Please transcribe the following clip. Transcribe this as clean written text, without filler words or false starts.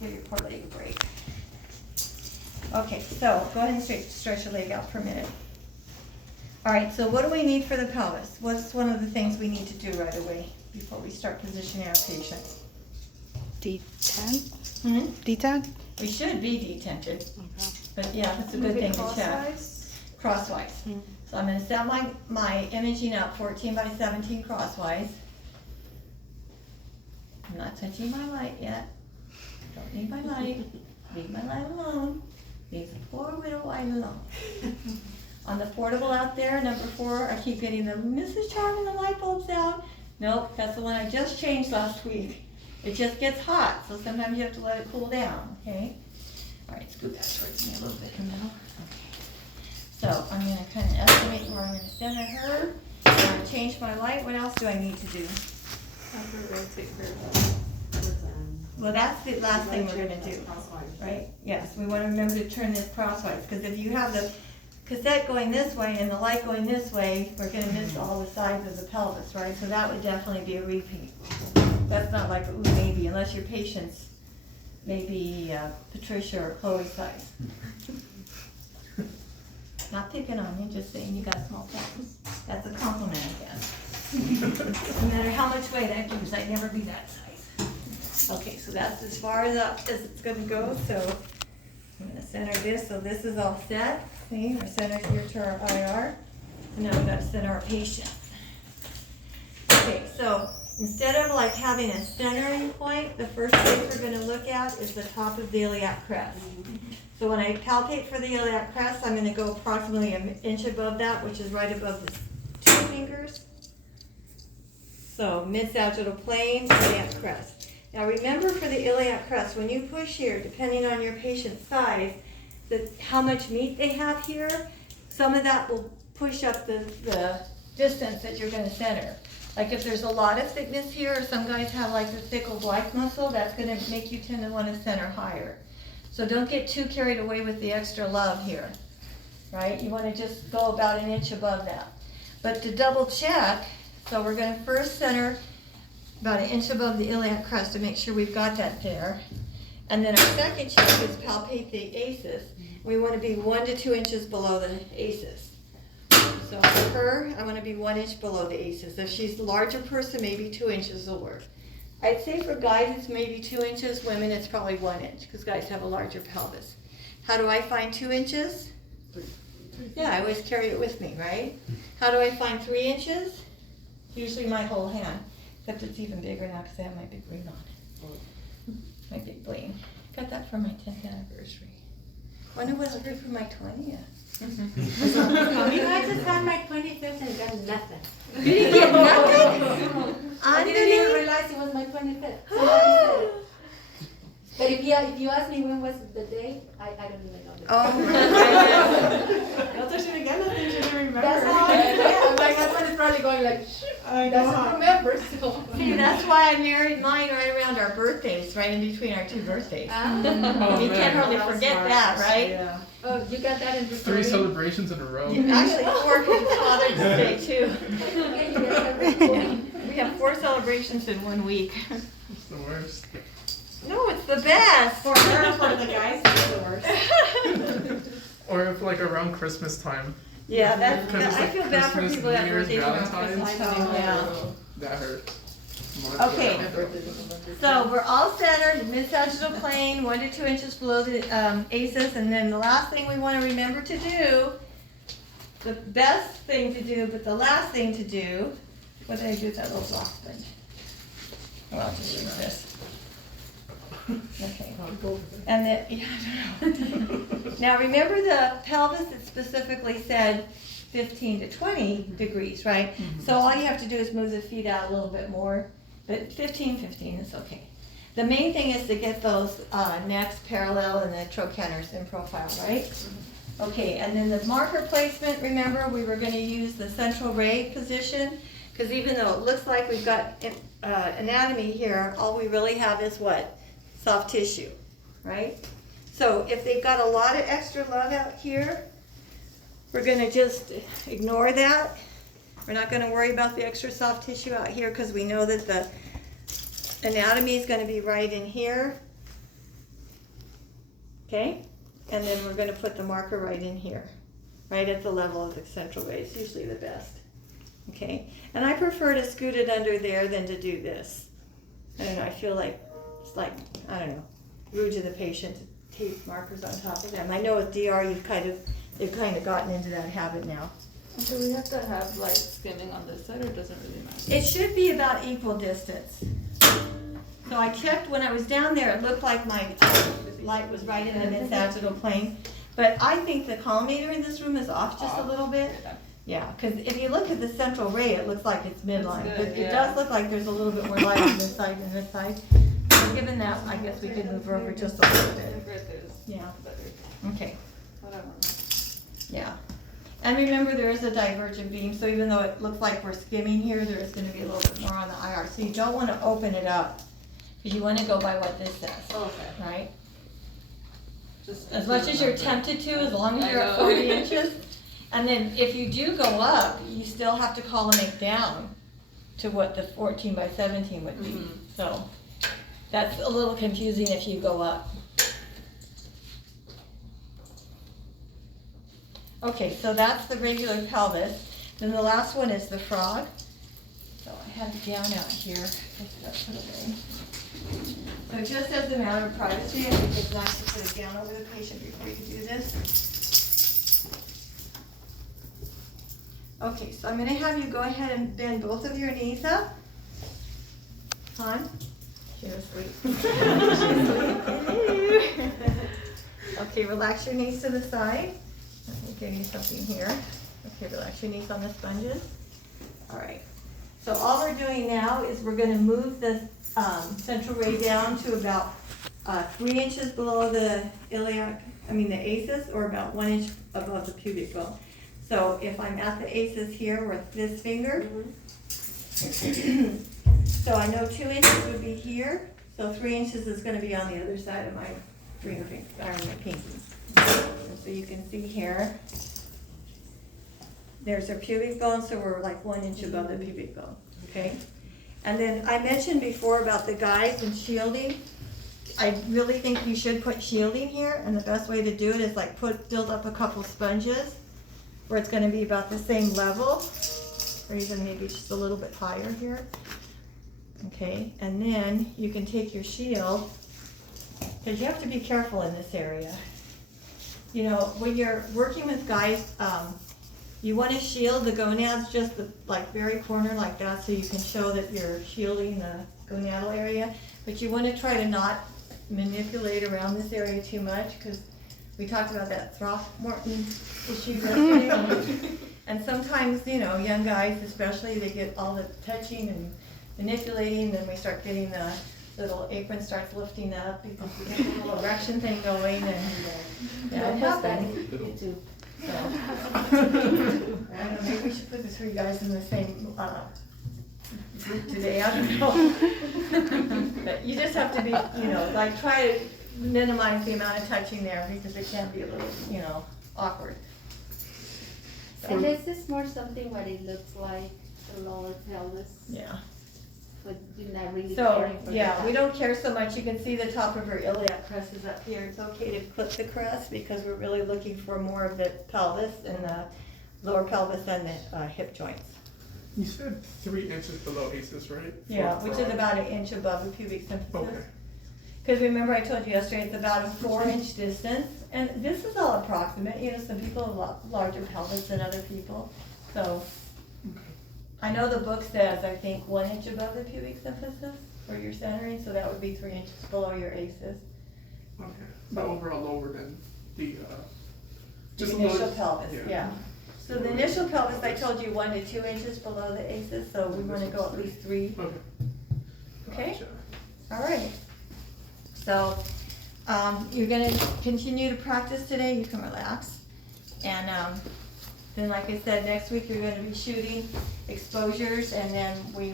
Give your poor leg a break. Okay, so go ahead and stretch your leg out for a minute. All right, so what do we need for the pelvis? What's one of the things we need to do right away before we start positioning our patient? Detent? Detent? We should be detented, Okay. but yeah, that's a good thing to check. Crosswise. So I'm going to set my imaging up 14 by 17 crosswise. I'm not touching my light yet. Don't need my light. Leave my light alone. Leave the poor widow light alone. On the portable out there, number 4, I keep getting the Mrs. Charming, the light bulb's out. Nope, that's the one I just changed last week. It just gets hot, so sometimes you have to let it cool down, okay? All right, scoot that towards me a little bit now. So I'm going to kind of estimate where I'm going to center her. I'm going to change my light. What else do I need to do? Have her rotate her. Well, that's the last thing we're going to do, right? Yes, we want to remember to turn this crosswise, because if you have the cassette going this way and the light going this way, we're going to miss all the sides of the pelvis, right? So that would definitely be a repeat. That's not like, ooh, maybe, unless your patient's maybe Patricia or Chloe size. Not picking on you, just saying you got small pelvis. That's a compliment, I guess. No matter how much weight I lose, I'd never be that size. Okay, so that's as far as up as it's gonna go, so I'm gonna center this, so this is all set. See, we're centered here to our IR. And now we've got to center our patient. Okay, so instead of like having a centering point, the first place we're gonna look at is the top of the iliac crest. So when I palpate for the iliac crest, I'm gonna go approximately an inch above that, which is right above the 2 fingers. So mid-sagittal plane, iliac crest. Now remember, for the iliac crest, when you push here, depending on your patient's size, how much meat they have here, some of that will push up the distance that you're going to center. Like if there's a lot of thickness here, or some guys have like the thick oblique muscle, that's going to make you tend to want to center higher. So don't get too carried away with the extra love here, right? You want to just go about an inch above that. But to double check, so we're going to first center about an inch above the iliac crest to make sure we've got that there. And then our second check is palpate the ACES. We want to be 1 to 2 inches below the ACES. So for her, I want to be 1 inch below the ACES. If she's a larger person, maybe 2 inches will work. I'd say for guys it's maybe 2 inches, women it's probably 1 inch, because guys have a larger pelvis. How do I find 2 inches? Yeah, I always carry it with me, right? How do I find 3 inches? Usually my whole hand. Except it's even bigger now because I have my big ring on. My big bling. Got that for my 10th anniversary. Wonder what I'll do for my 20th. You guys just had my 25th and got nothing. You didn't get nothing? I didn't even realize it was my 25th. Somebody said it. But if you ask me when was the day, I don't even know. Oh my goodness. That's why she didn't get nothing, she didn't remember. That's how I am. My husband is probably going like, I doesn't remember. So. See, that's why I married mine right around our birthdays, right in between our 2 birthdays. Ah. You can't hardly That's forget smart. that, right? Yeah. Oh, you got that in 3 celebrations in a row. Actually 4 because it's Father's Day too. Okay, you guys have We have 4 celebrations in 1 week. It's the worst. No, it's the best. For her, for the guys, it's the worst. Or if like around Christmas time. Yeah, Because it's I like feel bad for Christmas, people that have New Year's, birthdays around Valentine's. Christmas time. Yeah. That hurts. Okay. So we're all centered, mid-sagittal plane, 1 to 2 inches below the ACES, and then the last thing we want to remember to do, the best thing to do, but the last thing to do, what did I do with that little block sponge? Oh, I'll just use this. Okay. And then, yeah, I don't know. Now remember the pelvis, it specifically said 15 to 20 degrees, right? So all you have to do is move the feet out a little bit more, but 15 is okay. The main thing is to get those necks parallel and the trochanters in profile, right? Okay, and then the marker placement, remember we were going to use the central ray position, because even though it looks like we've got anatomy here, all we really have is what? Soft tissue, right? So if they've got a lot of extra love out here, we're going to just ignore that. We're not going to worry about the extra soft tissue out here because we know that the anatomy is going to be right in here. Okay? And then we're gonna put the marker right in here, right at the level of the central raise, usually the best. Okay? And I prefer to scoot it under there than to do this. I don't know, I feel like, it's like, I don't know, rude to the patient to tape markers on top of them. I know with DR, they've kind of gotten into that habit now. Do we have to have like skimming on this side or doesn't really matter? It should be about equal distance. So I checked when I was down there, it looked like my light was right in the mid-sagittal plane. But I think the collimator in this room is off just a little bit. Yeah, because if you look at the central ray, it looks like it's midline. It's But good, it yeah. does look like there's a little bit more light on this side than this side. So given that, I guess we could move over just a little I bit. think right there is Yeah, better. okay, Whatever. yeah. And remember, there is a divergent beam, so even though it looks like we're skimming here, there is gonna be a little bit more on the IR. So you don't wanna open it up, because you wanna go by what this says, Okay. right? Just As much as you're tempted to, as long as you're at 40 inches. And then if you do go up, you still have to collimate down to what the 14 by 17 would be. Mhm. So that's a little confusing if you go up. Okay, so that's the regular pelvis. Then the last one is the frog. So I have it down out here. Just got put away. So just as a matter of privacy, I think it's nice to put it down over the patient before you do this. Okay, so I'm gonna have you go ahead and bend both of your knees up. Hon? She was asleep. Okay, relax your knees to the side. Let me give you something here. Okay, relax your knees on the sponges. All right. So all we're doing now is we're gonna move the central ray down to about 3 inches below the the ACES, or about 1 inch above the pubic bone. So if I'm at the ACES here with this finger, so I know 2 inches would be here, so 3 inches is gonna be on the other side of my ring finger, or my pinky. And so you can see here, there's our pubic bone, so we're like 1 inch above the pubic bone, okay? And then I mentioned before about the guides and shielding. I really think you should put shielding here, and the best way to do it is like build up a couple sponges where it's gonna be about the same level, or even maybe just a little bit higher here. Okay, and then you can take your shield, because you have to be careful in this area. You know, when you're working with guys, you want to shield the gonads just the very corner like that, so you can show that you're shielding the gonadal area. But you want to try to not manipulate around this area too much, because we talked about that Throckmorton issue yesterday. And sometimes, you know, young guys especially, they get all the touching and manipulating, then we start getting the little apron starts lifting up because we get a little erection thing going, and yeah, it happens. You too. So, I don't know, maybe we should put the 3 guys in the same group today, I don't know. But you just have to be, you know, like try to minimize the amount of touching there, because it can be a little, you know, awkward. And this is more something what it looks like, the lower pelvis, Yeah. but you're not really So, caring for yeah, that. we don't care so much. You can see the top of her iliac crest is up here. It's okay to clip the crest because we're really looking for more of the pelvis and the lower pelvis and the hip joints. You said 3 inches below ACES, right? Yeah, For which is frog. about 1 inch above the pubic symphysis. Okay. Because remember I told you yesterday, it's about a 4-inch distance, and this is all approximate. You know, some people have a lot larger pelvis than other people. So, I know the book says, I think, 1 inch above the pubic symphysis where you're centering, so that would be 3 inches below your ACES. Okay. So overall lower than the The a initial little- pelvis, yeah. So the initial pelvis, I told you 1 to 2 inches below the ACES, so we want to go at least 3. Okay. Okay. Gotcha. All right. So, you're gonna continue to practice today, you can relax. And, then like I said, next week you're gonna be shooting exposures, and then we